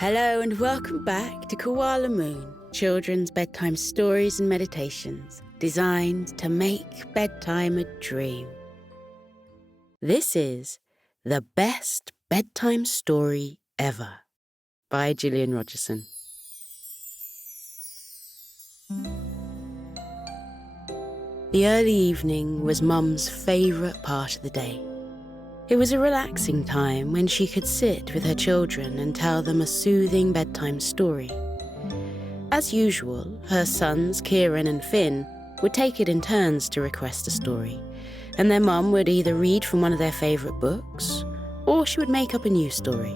Hello and welcome back to Koala Moon, children's bedtime stories and meditations designed to make bedtime a dream. This is The Best Bedtime Story Ever by Gillian Rogerson. The early evening was Mum's favourite part of the day. It was a relaxing time when she could sit with her children and tell them a soothing bedtime story. As usual, her sons, Kieran and Finn, would take it in turns to request a story, and their mum would either read from one of their favourite books, or she would make up a new story.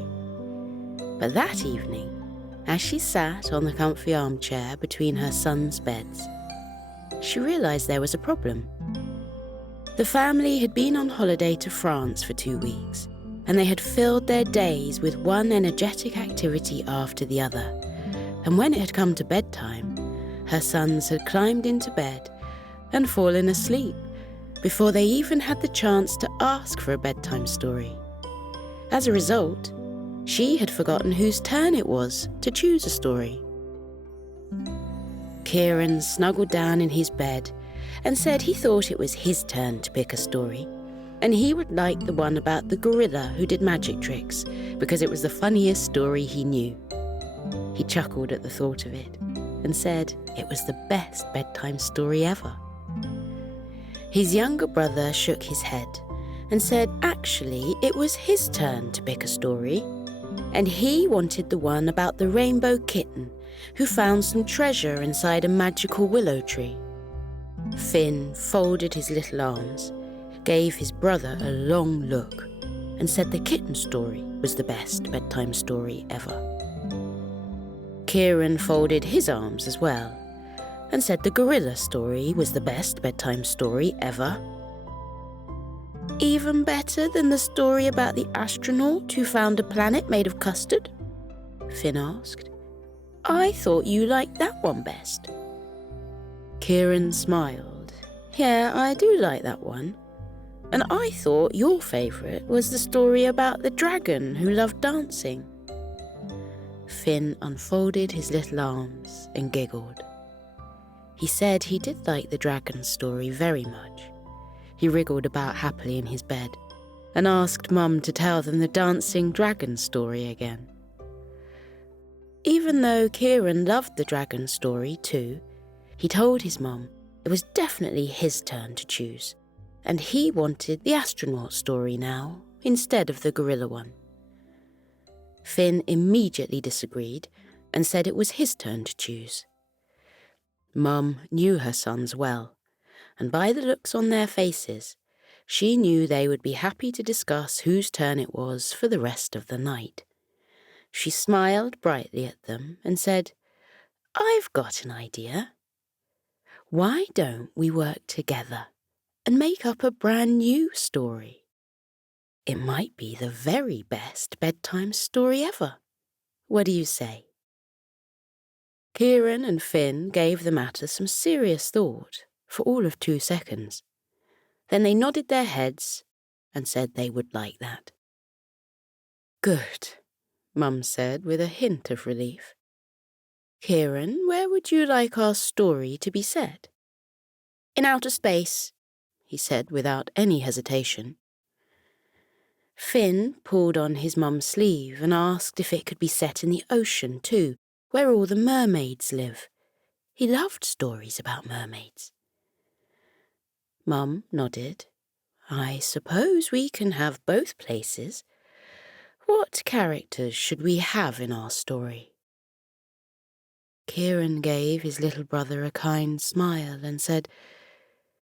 But that evening, as she sat on the comfy armchair between her sons' beds, she realised there was a problem. The family had been on holiday to France for 2 weeks, and they had filled their days with one energetic activity after the other. And when it had come to bedtime, her sons had climbed into bed and fallen asleep before they even had the chance to ask for a bedtime story. As a result, she had forgotten whose turn it was to choose a story. Kieran snuggled down in his bed and said he thought it was his turn to pick a story, and he would like the one about the gorilla who did magic tricks because it was the funniest story he knew. He chuckled at the thought of it and said it was the best bedtime story ever. His younger brother shook his head and said actually it was his turn to pick a story, and he wanted the one about the rainbow kitten who found some treasure inside a magical willow tree. Finn folded his little arms, gave his brother a long look, and said the kitten story was the best bedtime story ever. Kieran folded his arms as well, and said the gorilla story was the best bedtime story ever. Even better than the story about the astronaut who found a planet made of custard? Finn asked. I thought you liked that one best. Kieran smiled. Yeah, I do like that one. And I thought your favourite was the story about the dragon who loved dancing. Finn unfolded his little arms and giggled. He said he did like the dragon story very much. He wriggled about happily in his bed and asked Mum to tell them the dancing dragon story again. Even though Kieran loved the dragon story too, he told his mum it was definitely his turn to choose, and he wanted the astronaut story now instead of the gorilla one. Finn immediately disagreed and said it was his turn to choose. Mum knew her sons well, and by the looks on their faces, she knew they would be happy to discuss whose turn it was for the rest of the night. She smiled brightly at them and said, I've got an idea. Why don't we work together and make up a brand new story? It might be the very best bedtime story ever. What do you say? Kieran and Finn gave the matter some serious thought for all of 2 seconds. Then they nodded their heads and said they would like that. Good, Mum said with a hint of relief. Kieran, where would you like our story to be set? In outer space, he said without any hesitation. Finn pulled on his mum's sleeve and asked if it could be set in the ocean too, where all the mermaids live. He loved stories about mermaids. Mum nodded. I suppose we can have both places. What characters should we have in our story? Kieran gave his little brother a kind smile and said,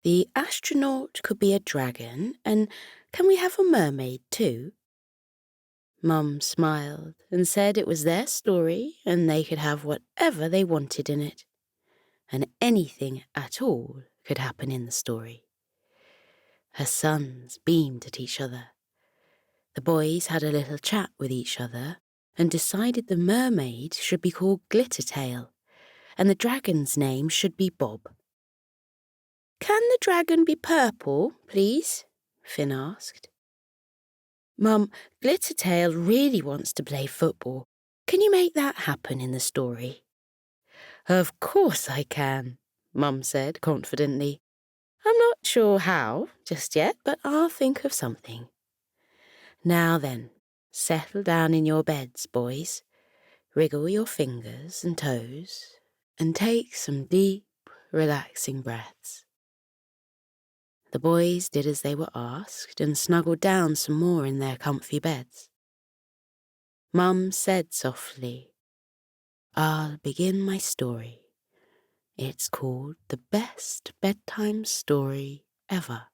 the astronaut could be a dragon, and can we have a mermaid too? Mum smiled and said it was their story and they could have whatever they wanted in it, and anything at all could happen in the story. Her sons beamed at each other. The boys had a little chat with each other and decided the mermaid should be called Glittertail, and the dragon's name should be Bob. Can the dragon be purple, please? Finn asked. Mum, Glittertail really wants to play football. Can you make that happen in the story?" "Of course I can," Mum said confidently. "I'm not sure how just yet, but I'll think of something. Now then, settle down in your beds, boys. Wriggle your fingers and toes and take some deep, relaxing breaths." The boys did as they were asked and snuggled down some more in their comfy beds. Mum said softly, "I'll begin my story. It's called The Best Bedtime Story Ever."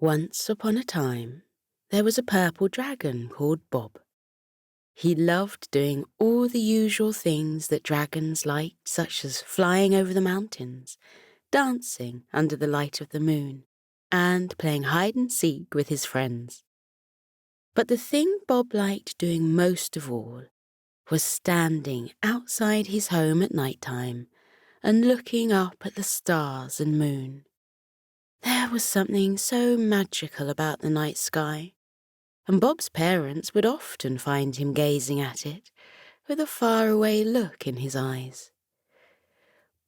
Once upon a time, there was a purple dragon called Bob. He loved doing all the usual things that dragons liked, such as flying over the mountains, dancing under the light of the moon, and playing hide and seek with his friends. But the thing Bob liked doing most of all was standing outside his home at night time and looking up at the stars and moon. There was something so magical about the night sky, and Bob's parents would often find him gazing at it with a faraway look in his eyes.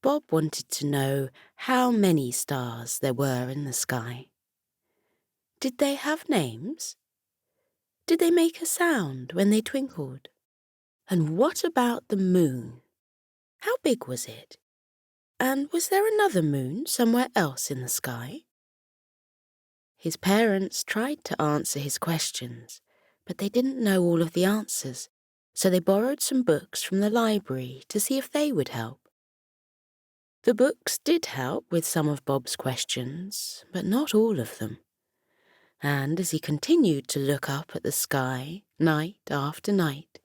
Bob wanted to know how many stars there were in the sky. Did they have names? Did they make a sound when they twinkled? And what about the moon? How big was it? And was there another moon somewhere else in the sky? His parents tried to answer his questions, but they didn't know all of the answers, so they borrowed some books from the library to see if they would help. The books did help with some of Bob's questions, but not all of them. And as he continued to look up at the sky, night after night,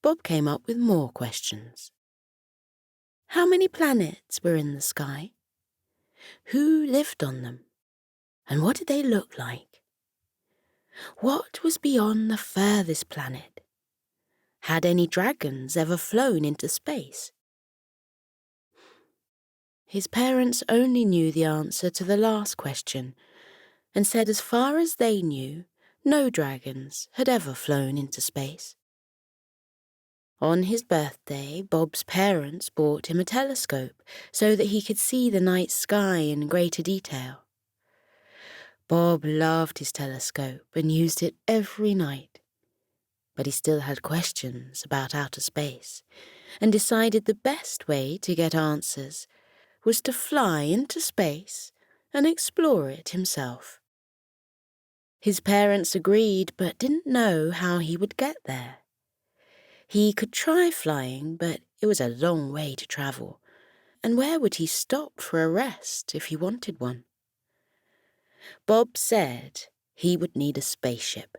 Bob came up with more questions. How many planets were in the sky? Who lived on them? And what did they look like? What was beyond the furthest planet? Had any dragons ever flown into space? His parents only knew the answer to the last question and said as far as they knew, no dragons had ever flown into space. On his birthday, Bob's parents bought him a telescope so that he could see the night sky in greater detail. Bob loved his telescope and used it every night, but he still had questions about outer space and decided the best way to get answers was to fly into space and explore it himself. His parents agreed but didn't know how he would get there. He could try flying, but it was a long way to travel, and where would he stop for a rest if he wanted one? Bob said he would need a spaceship,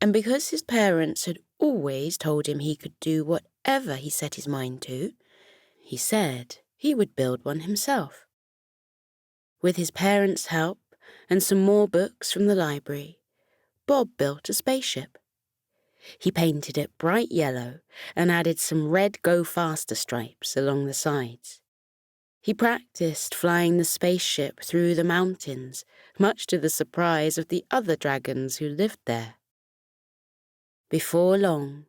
and because his parents had always told him he could do whatever he set his mind to, he said he would build one himself. With his parents' help and some more books from the library, Bob built a spaceship. He painted it bright yellow and added some red go-faster stripes along the sides. He practiced flying the spaceship through the mountains, much to the surprise of the other dragons who lived there. Before long,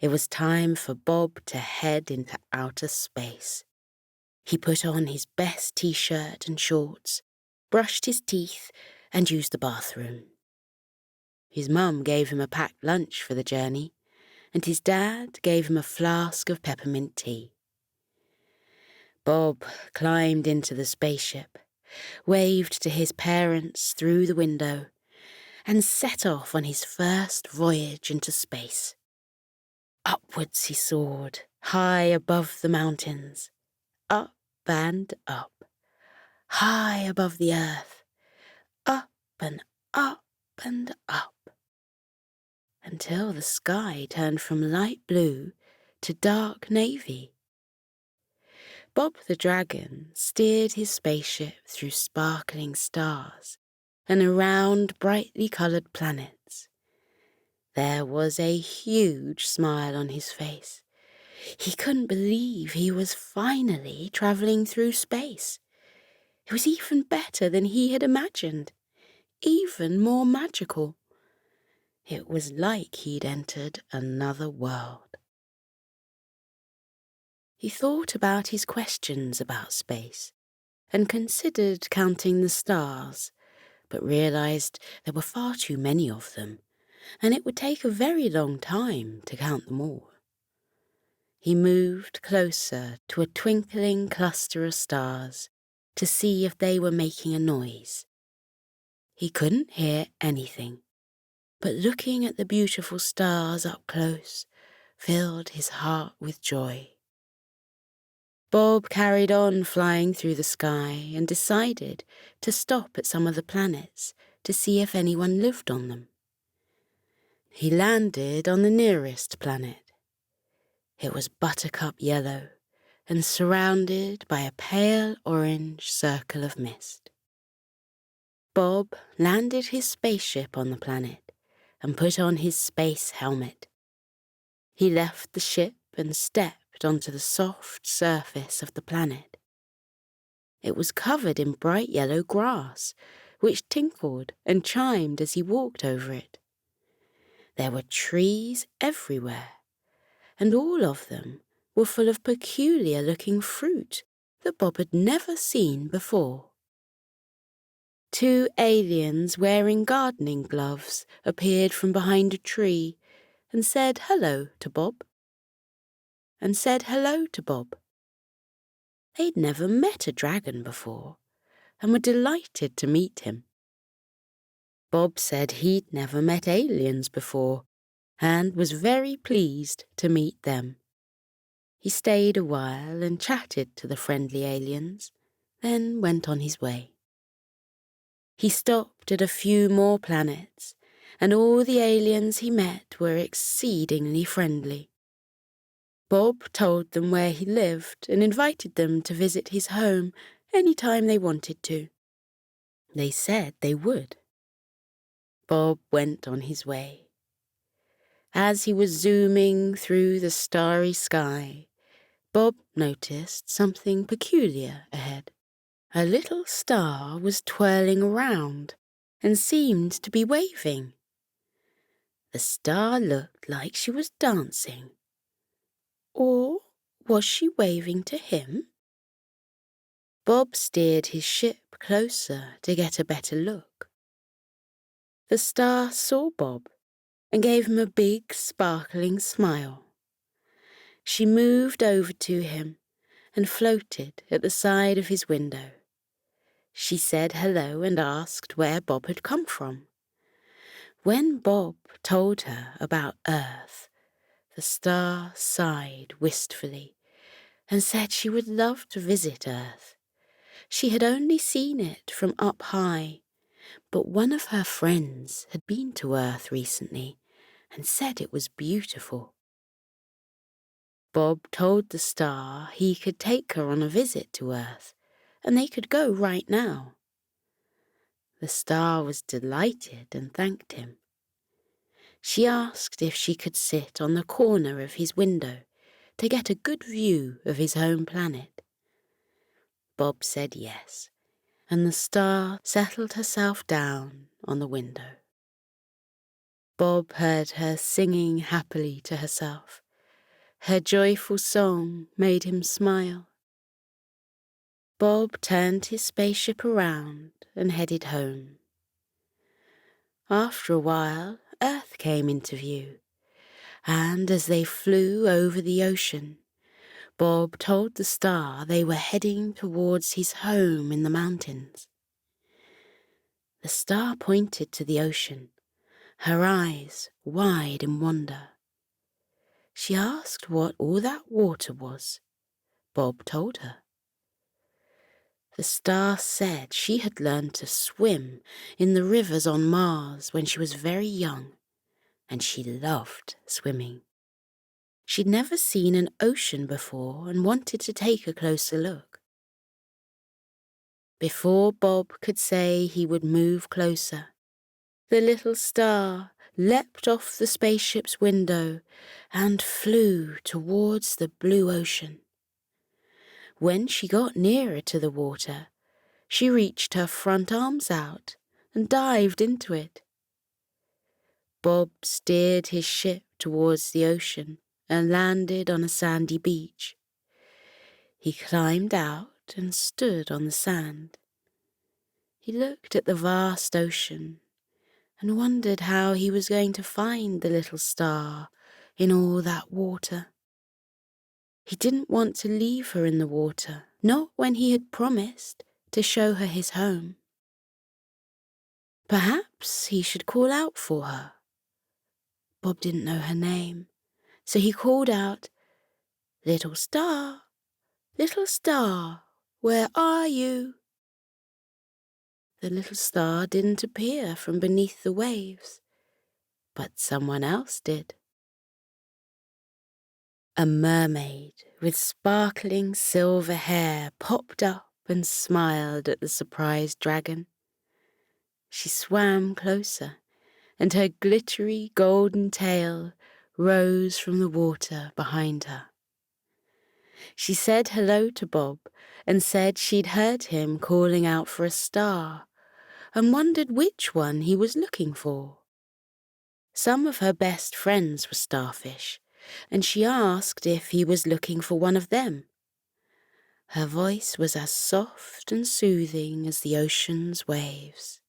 it was time for Bob to head into outer space. He put on his best t-shirt and shorts, brushed his teeth, and used the bathroom. His mum gave him a packed lunch for the journey, and his dad gave him a flask of peppermint tea. Bob climbed into the spaceship, waved to his parents through the window, and set off on his first voyage into space. Upwards he soared, high above the mountains, up and up, high above the earth, up and up and up, until the sky turned from light blue to dark navy. Bob the dragon steered his spaceship through sparkling stars and around brightly coloured planets. There was a huge smile on his face. He couldn't believe he was finally travelling through space. It was even better than he had imagined, even more magical. It was like he'd entered another world. He thought about his questions about space and considered counting the stars, but realized there were far too many of them, and it would take a very long time to count them all. He moved closer to a twinkling cluster of stars to see if they were making a noise. He couldn't hear anything, but looking at the beautiful stars up close filled his heart with joy. Bob carried on flying through the sky and decided to stop at some of the planets to see if anyone lived on them. He landed on the nearest planet. It was buttercup yellow and surrounded by a pale orange circle of mist. Bob landed his spaceship on the planet and put on his space helmet. He left the ship and stepped onto the soft surface of the planet. It was covered in bright yellow grass, which tinkled and chimed as he walked over it. There were trees everywhere, and all of them were full of peculiar-looking fruit that Bob had never seen before. 2 aliens wearing gardening gloves appeared from behind a tree and said hello to Bob. They'd never met a dragon before and were delighted to meet him. Bob said he'd never met aliens before and was very pleased to meet them. He stayed a while and chatted to the friendly aliens, then went on his way. He stopped at a few more planets, and all the aliens he met were exceedingly friendly. Bob told them where he lived and invited them to visit his home any time they wanted to. They said they would. Bob went on his way. As he was zooming through the starry sky, Bob noticed something peculiar ahead. A little star was twirling around and seemed to be waving. The star looked like she was dancing. Or was she waving to him? Bob steered his ship closer to get a better look. The star saw Bob and gave him a big, sparkling smile. She moved over to him and floated at the side of his window. She said hello and asked where Bob had come from. When Bob told her about Earth, the star sighed wistfully and said she would love to visit Earth. She had only seen it from up high, but one of her friends had been to Earth recently and said it was beautiful. Bob told the star he could take her on a visit to Earth, and they could go right now. The star was delighted and thanked him. She asked if she could sit on the corner of his window to get a good view of his home planet. Bob said yes, and the star settled herself down on the window. Bob heard her singing happily to herself. Her joyful song made him smile. Bob turned his spaceship around and headed home. After a while, Earth came into view, and as they flew over the ocean, Bob told the star they were heading towards his home in the mountains. The star pointed to the ocean, her eyes wide in wonder. She asked what all that water was. Bob told her. The star said she had learned to swim in the rivers on Mars when she was very young, and she loved swimming. She'd never seen an ocean before and wanted to take a closer look. Before Bob could say he would move closer, the little star leapt off the spaceship's window and flew towards the blue ocean. When she got nearer to the water, she reached her front arms out and dived into it. Bob steered his ship towards the ocean and landed on a sandy beach. He climbed out and stood on the sand. He looked at the vast ocean and wondered how he was going to find the little star in all that water. He didn't want to leave her in the water, not when he had promised to show her his home. Perhaps he should call out for her. Bob didn't know her name, so he called out, "Little star, where are you?" The little star didn't appear from beneath the waves, but someone else did. A mermaid with sparkling silver hair popped up and smiled at the surprised dragon. She swam closer, and her glittery golden tail rose from the water behind her. She said hello to Bob and said she'd heard him calling out for a star and wondered which one he was looking for. Some of her best friends were starfish, and she asked if he was looking for one of them. Her voice was as soft and soothing as the ocean's waves.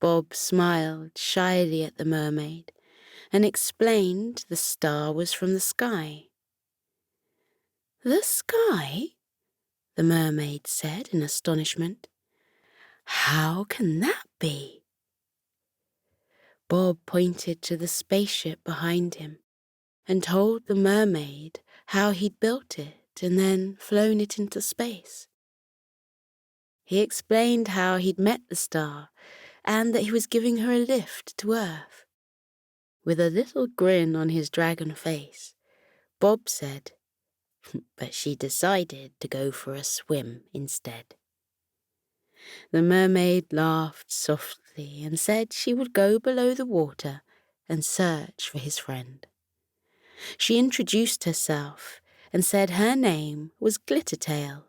Bob smiled shyly at the mermaid and explained the star was from the sky. "The sky?" the mermaid said in astonishment. "How can that be?" Bob pointed to the spaceship behind him and told the mermaid how he'd built it and then flown it into space. He explained how he'd met the star and that he was giving her a lift to Earth. With a little grin on his dragon face, Bob said, "But she decided to go for a swim instead." The mermaid laughed softly and said she would go below the water and search for his friend. She introduced herself and said her name was Glittertail.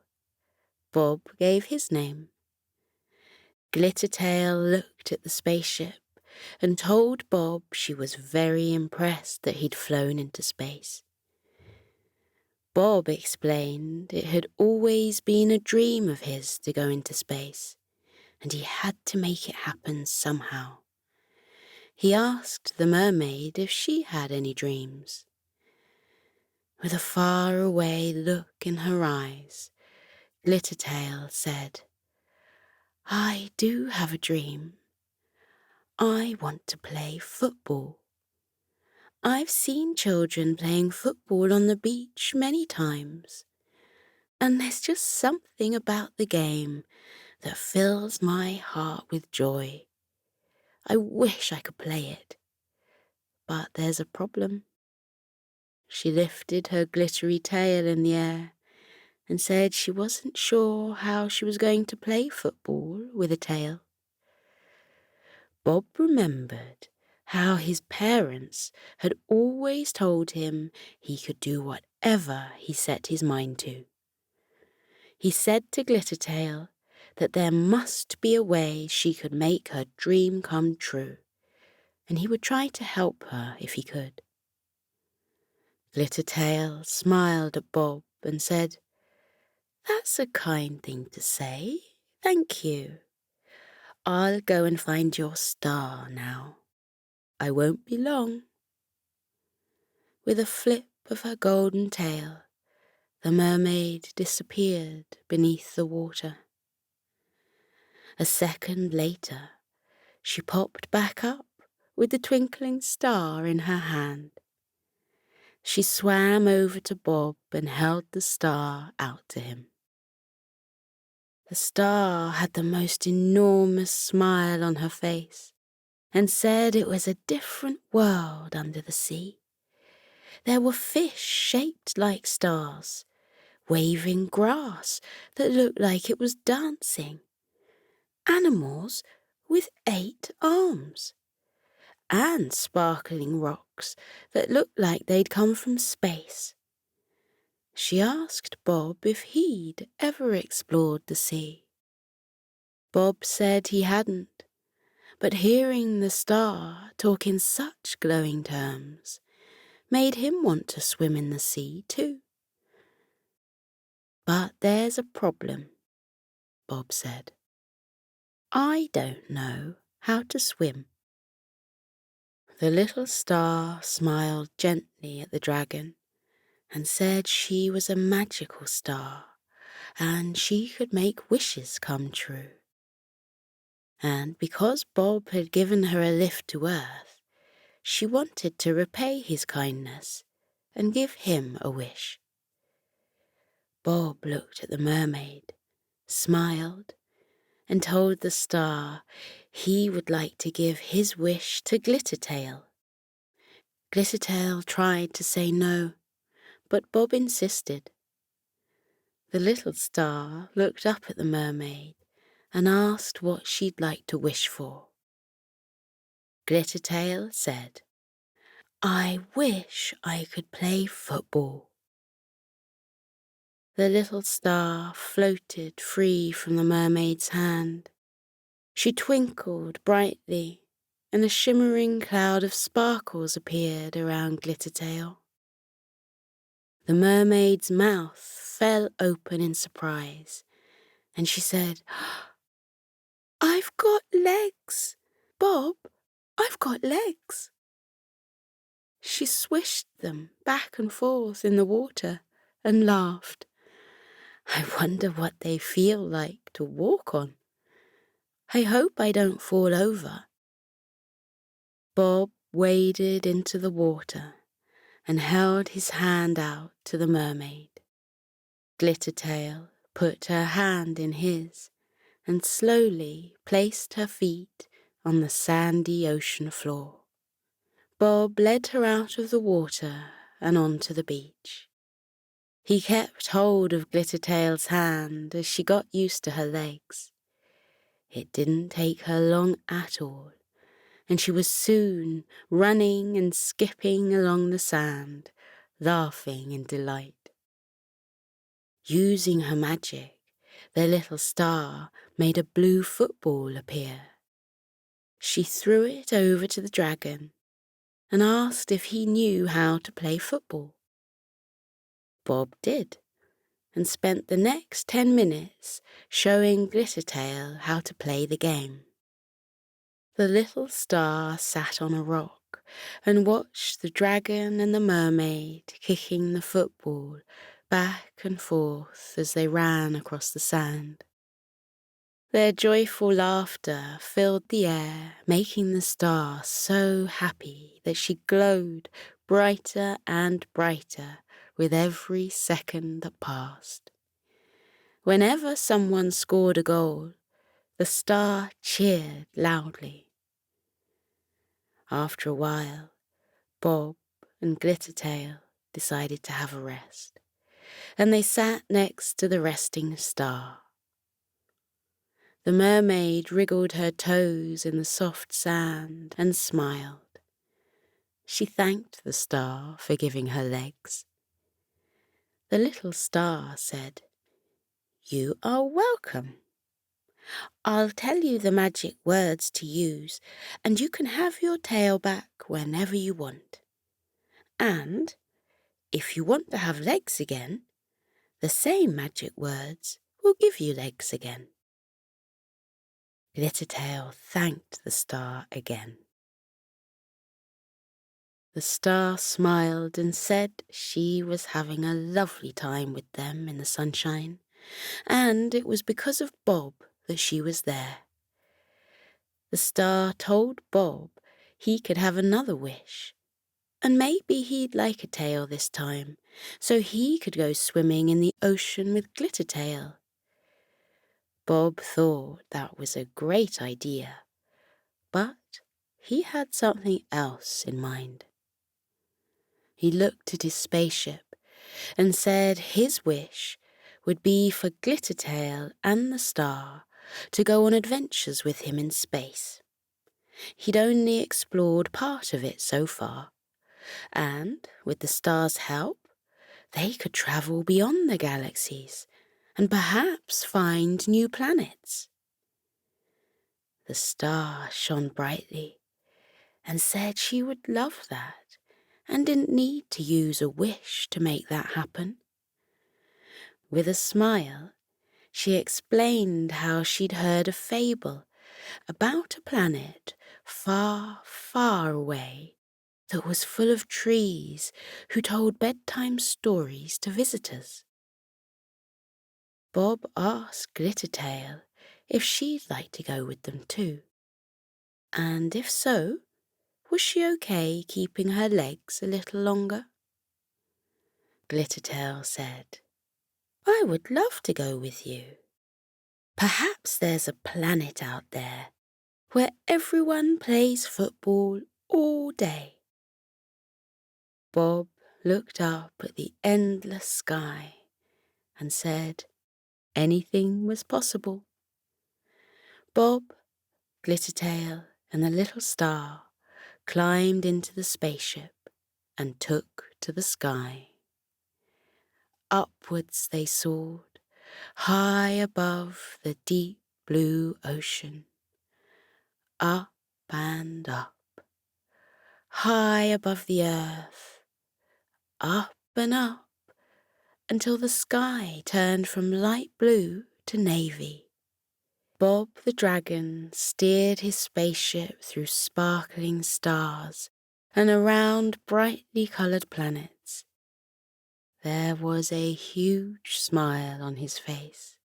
Bob gave his name. Glittertail looked at the spaceship and told Bob she was very impressed that he'd flown into space. Bob explained it had always been a dream of his to go into space, and he had to make it happen somehow. He asked the mermaid if she had any dreams. With a far-away look in her eyes, Glittertail said, "I do have a dream. I want to play football. I've seen children playing football on the beach many times, and there's just something about the game that fills my heart with joy. I wish I could play it. But there's a problem." She lifted her glittery tail in the air and said she wasn't sure how she was going to play football with a tail. Bob remembered how his parents had always told him he could do whatever he set his mind to. He said to Glittertail that there must be a way she could make her dream come true, and he would try to help her if he could. Glittertail smiled at Bob and said, "That's a kind thing to say, thank you. I'll go and find your star now. I won't be long." With a flip of her golden tail, the mermaid disappeared beneath the water. A second later, she popped back up with the twinkling star in her hand. She swam over to Bob and held the star out to him. The star had the most enormous smile on her face and said it was a different world under the sea. There were fish shaped like stars, waving grass that looked like it was dancing, animals with 8 arms, and sparkling rocks that looked like they'd come from space. She asked Bob if he'd ever explored the sea. Bob said he hadn't, But hearing the star talk in such glowing terms made him want to swim in the sea too. "But there's a problem," Bob said. "I don't know how to swim." The little star smiled gently at the dragon and said she was a magical star and she could make wishes come true. And because Bob had given her a lift to Earth, she wanted to repay his kindness and give him a wish. Bob looked at the mermaid, smiled, and told the star he would like to give his wish to Glittertail. Glittertail tried to say no, but Bob insisted. The little star looked up at the mermaid and asked what she'd like to wish for. Glittertail said, "I wish I could play football." The little star floated free from the mermaid's hand. She twinkled brightly, and a shimmering cloud of sparkles appeared around Glittertail. The mermaid's mouth fell open in surprise, and she said, "I've got legs! Bob, I've got legs!" She swished them back and forth in the water and laughed. "I wonder what they feel like to walk on. I hope I don't fall over." Bob waded into the water and held his hand out to the mermaid. Glittertail put her hand in his and slowly placed her feet on the sandy ocean floor. Bob led her out of the water and onto the beach. He kept hold of Glittertail's hand as she got used to her legs. It didn't take her long at all, and she was soon running and skipping along the sand, laughing in delight. Using her magic, the little star made a blue football appear. She threw it over to the dragon and asked if he knew how to play football. Bob did, and spent the next 10 minutes showing Glittertail how to play the game. The little star sat on a rock and watched the dragon and the mermaid kicking the football back and forth as they ran across the sand. Their joyful laughter filled the air, making the star so happy that she glowed brighter and brighter with every second that passed. Whenever someone scored a goal, the star cheered loudly. After a while, Bob and Glittertail decided to have a rest, and they sat next to the resting star. The mermaid wriggled her toes in the soft sand and smiled. She thanked the star for giving her legs. The little star said, "You are welcome. I'll tell you the magic words to use, and you can have your tail back whenever you want. And if you want to have legs again, the same magic words will give you legs again." Glittertail thanked the star again. The star smiled and said she was having a lovely time with them in the sunshine, and it was because of Bob that she was there. The star told Bob he could have another wish, and maybe he'd like a tail this time, so he could go swimming in the ocean with Glittertail. Bob thought that was a great idea, but he had something else in mind. He looked at his spaceship and said his wish would be for Glittertail and the star to go on adventures with him in space. He'd only explored part of it so far, and with the star's help, they could travel beyond the galaxies and perhaps find new planets. The star shone brightly and said she would love that and didn't need to use a wish to make that happen. With a smile, she explained how she'd heard a fable about a planet far, far away that was full of trees who told bedtime stories to visitors. Bob asked Glittertail if she'd like to go with them too, and if so, was she okay keeping her legs a little longer? Glittertail said, "I would love to go with you. Perhaps there's a planet out there where everyone plays football all day." Bob looked up at the endless sky and said anything was possible. Bob, Glittertail, and the little star climbed into the spaceship and took to the sky. Upwards they soared, high above the deep blue ocean. Up and up, high above the earth, up and up, until the sky turned from light blue to navy. Bob the dragon steered his spaceship through sparkling stars and around brightly coloured planets. There was a huge smile on his face.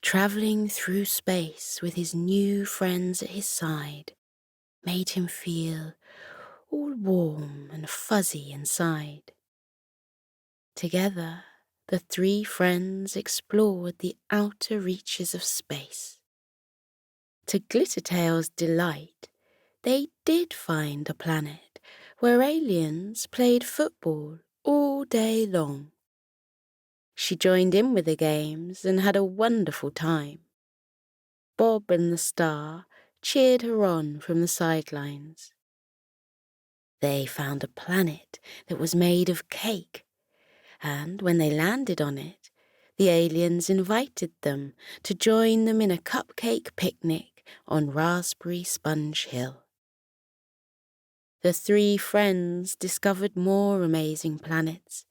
Travelling through space with his new friends at his side made him feel all warm and fuzzy inside. Together, the three friends explored the outer reaches of space. To Glittertail's delight, they did find a planet where aliens played football all day long. She joined in with the games and had a wonderful time. Bob and the star cheered her on from the sidelines. They found a planet that was made of cake, and when they landed on it, the aliens invited them to join them in a cupcake picnic on Raspberry Sponge Hill. The three friends discovered more amazing planets,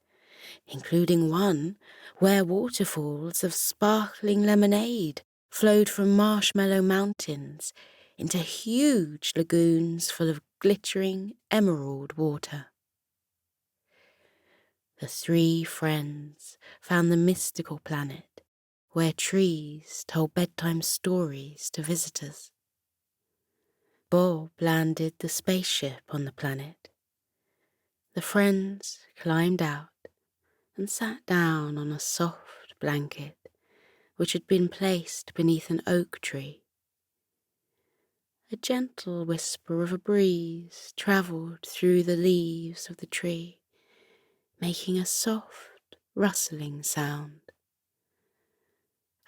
including one where waterfalls of sparkling lemonade flowed from marshmallow mountains into huge lagoons full of glittering emerald water. The three friends found the mystical planet where trees told bedtime stories to visitors. Bob landed the spaceship on the planet. The friends climbed out and sat down on a soft blanket which had been placed beneath an oak tree. A gentle whisper of a breeze travelled through the leaves of the tree, making a soft, rustling sound.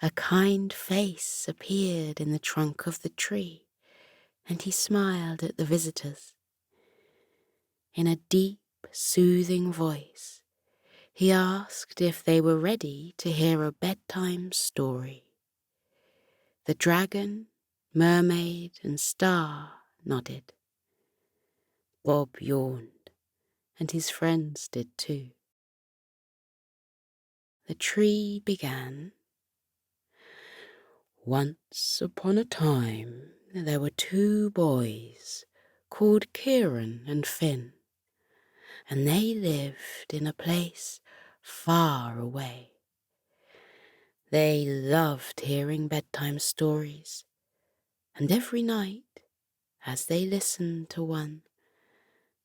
A kind face appeared in the trunk of the tree, and he smiled at the visitors. In a deep, soothing voice, he asked if they were ready to hear a bedtime story. The dragon, mermaid, and star nodded. Bob yawned, and his friends did too. The tree began. Once upon a time, there were two boys called Kieran and Finn, and they lived in a place far away. They loved hearing bedtime stories, and every night, as they listened to one,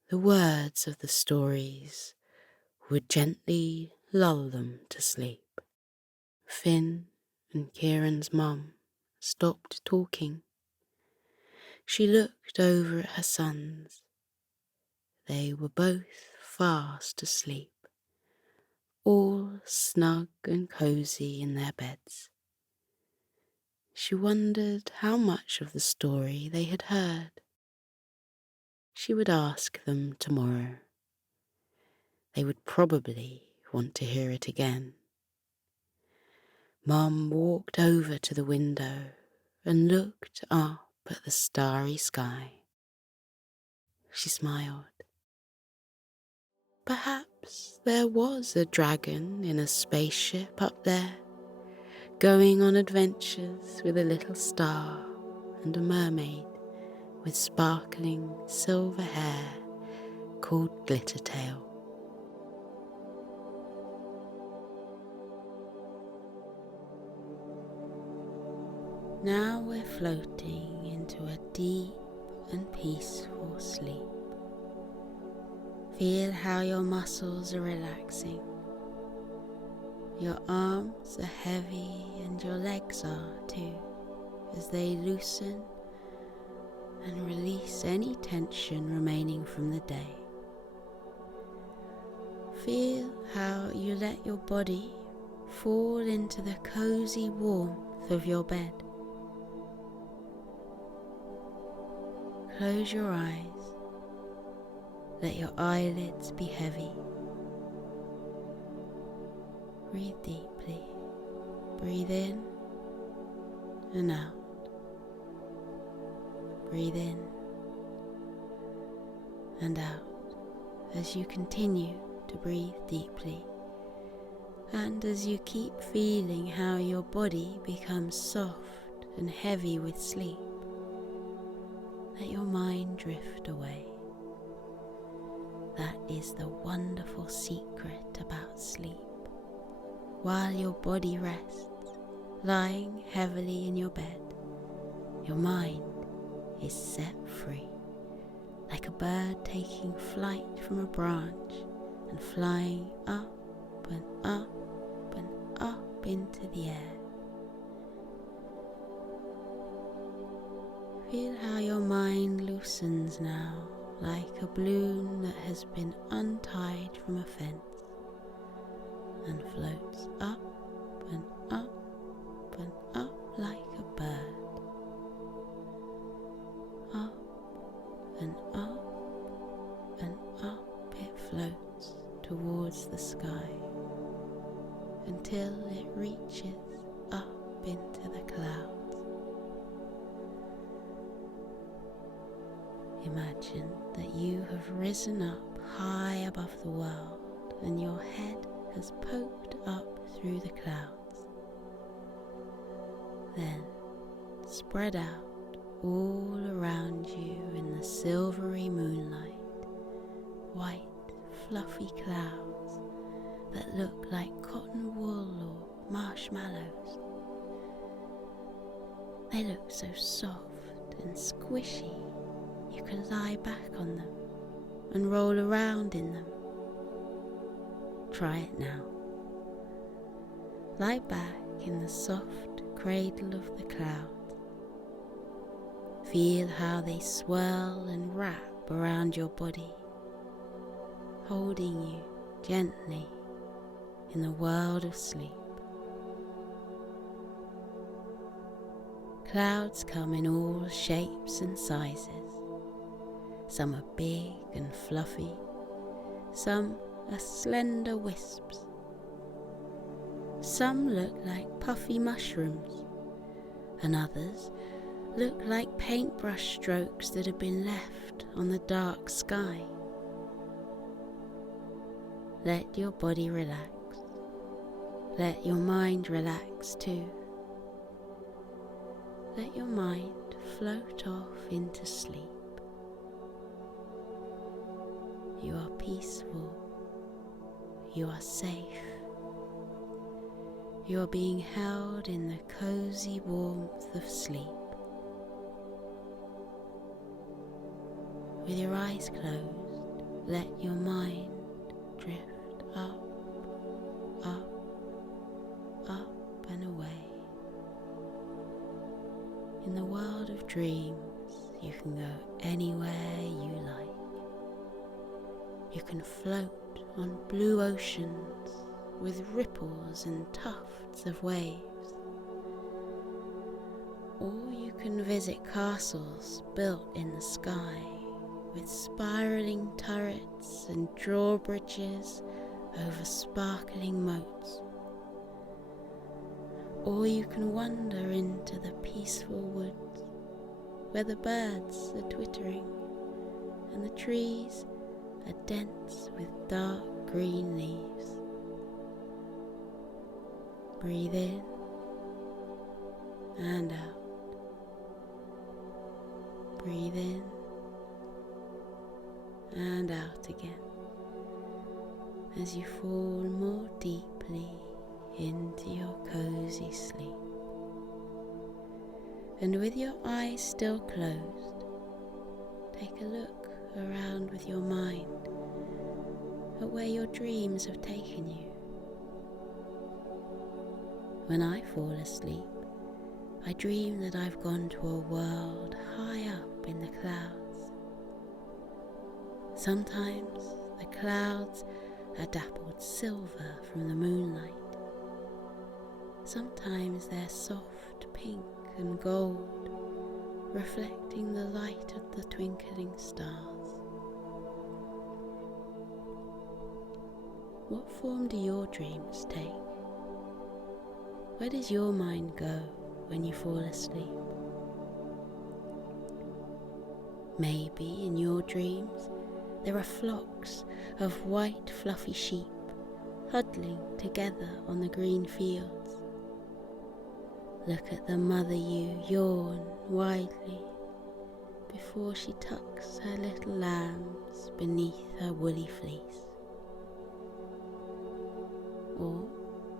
the words of the stories would gently lull them to sleep. Finn and Kieran's mum stopped talking. She looked over at her sons. They were both fast asleep, all snug and cosy in their beds. She wondered how much of the story they had heard. She would ask them tomorrow. They would probably want to hear it again. Mum walked over to the window and looked up at the starry sky. She smiled. Perhaps there was a dragon in a spaceship up there, going on adventures with a little star and a mermaid with sparkling silver hair called Glittertail. Now we're floating into a deep and peaceful sleep. Feel how your muscles are relaxing. Your arms are heavy and your legs are too, as they loosen and release any tension remaining from the day. Feel how you let your body fall into the cozy warmth of your bed. Close your eyes. Let your eyelids be heavy. Breathe deeply. Breathe in and out. Breathe in and out as you continue to breathe deeply, and as you keep feeling how your body becomes soft and heavy with sleep. Let your mind drift away. That is the wonderful secret about sleep. While your body rests, lying heavily in your bed, your mind is set free, like a bird taking flight from a branch and flying up and up and up into the air. Feel how your mind loosens now, like a balloon that has been untied from a fence, and floats up and up and up like a bird. Up and up and up it floats towards the sky until it reaches up into the clouds. Imagine that you have risen up high above the world and your head has poked up through the clouds. Then spread out all around you in the silvery moonlight, white fluffy clouds that look like cotton wool or marshmallows. They look so soft and squishy. You can lie back on them and roll around in them. Try it now. Lie back in the soft cradle of the clouds. Feel how they swirl and wrap around your body, holding you gently in the world of sleep. Clouds come in all shapes and sizes. Some are big and fluffy, some are slender wisps. Some look like puffy mushrooms, and others look like paintbrush strokes that have been left on the dark sky. Let your body relax. Let your mind relax too. Let your mind float off into sleep. You are peaceful. You are safe. You are being held in the cozy warmth of sleep. With your eyes closed, let your mind drift up, up, up and away. In the world of dreams, you can go anywhere you like. You can float on blue oceans with ripples and tufts of waves. Or you can visit castles built in the sky with spiraling turrets and drawbridges over sparkling moats. Or you can wander into the peaceful woods where the birds are twittering and the trees are dense with dark green leaves. Breathe in and out. Breathe in and out again as you fall more deeply into your cozy sleep. And with your eyes still closed, take a look around with your mind at where your dreams have taken you. When I fall asleep, I dream that I've gone to a world high up in the clouds. Sometimes the clouds are dappled silver from the moonlight. Sometimes they're soft pink and gold, reflecting the light of the twinkling stars. What form do your dreams take? Where does your mind go when you fall asleep? Maybe in your dreams there are flocks of white fluffy sheep huddling together on the green fields. Look at the mother ewe yawn widely before she tucks her little lambs beneath her woolly fleece. Or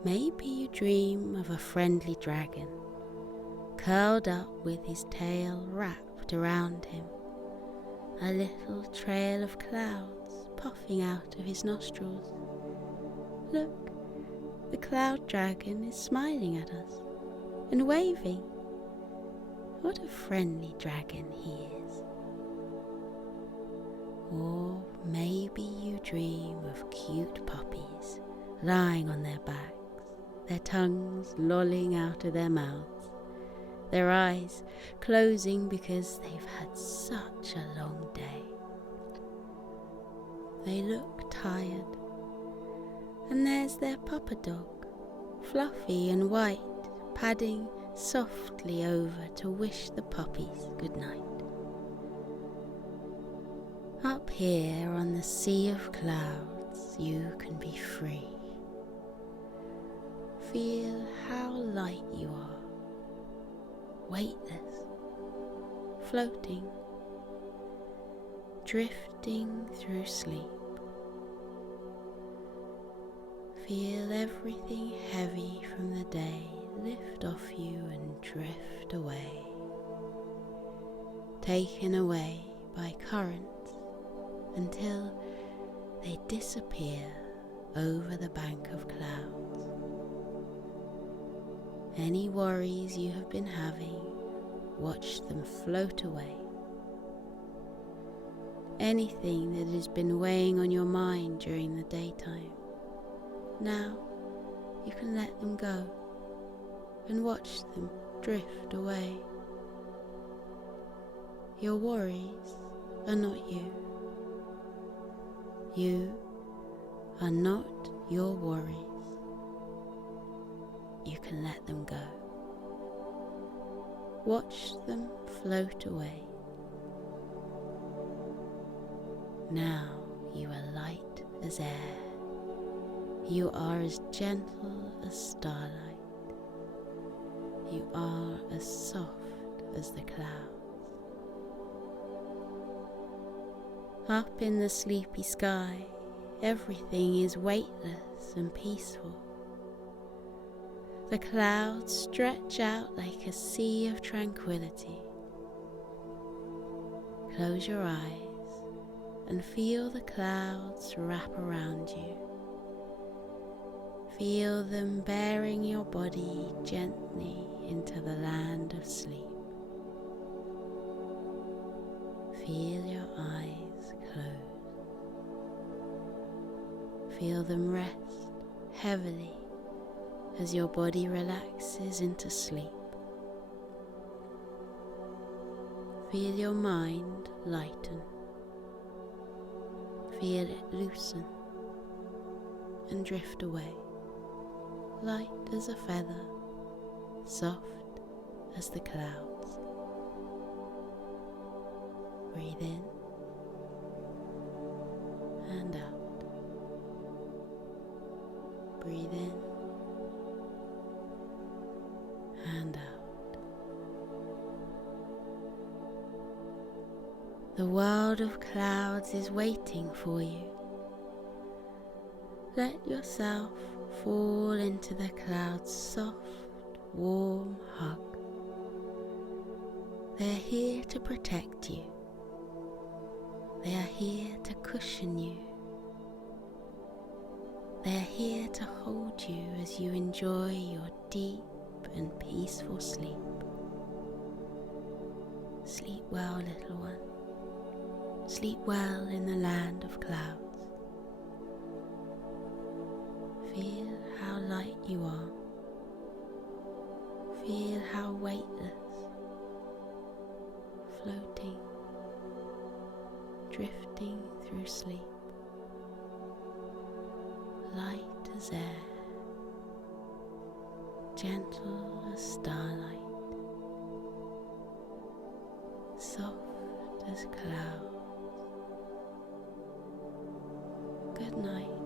maybe you dream of a friendly dragon, curled up with his tail wrapped around him, a little trail of clouds puffing out of his nostrils. Look, the cloud dragon is smiling at us and waving. What a friendly dragon he is. Or maybe you dream of cute puppies lying on their backs, their tongues lolling out of their mouths, their eyes closing because they've had such a long day. They look tired, and there's their papa dog, fluffy and white, padding softly over to wish the puppies good night. Up here on the sea of clouds, you can be free. Feel how light you are, weightless, floating, drifting through sleep. Feel everything heavy from the day lift off you and drift away, taken away by currents until they disappear over the bank of clouds. Any worries you have been having, watch them float away. Anything that has been weighing on your mind during the daytime, now you can let them go and watch them drift away. Your worries are not you. You are not your worries. You can let them go. Watch them float away. Now you are light as air. You are as gentle as starlight. You are as soft as the clouds. Up in the sleepy sky, everything is weightless and peaceful. The clouds stretch out like a sea of tranquility. Close your eyes and feel the clouds wrap around you. Feel them bearing your body gently into the land of sleep. Feel your eyes close. Feel them rest heavily as your body relaxes into sleep. Feel your mind lighten. Feel it loosen and drift away, light as a feather, soft as the clouds. Breathe in and out. Breathe in and out. The world of clouds is waiting for you. Let yourself fall into the clouds' soft, warm hug. They are here to protect you. They are here to cushion you. They are here to hold you as you enjoy your deep and peaceful sleep. Sleep well, little one. Sleep well in the land of clouds. Feel how light you are. Feel how weightless, floating, drifting through sleep, light as air, gentle as starlight, soft as clouds. Good night.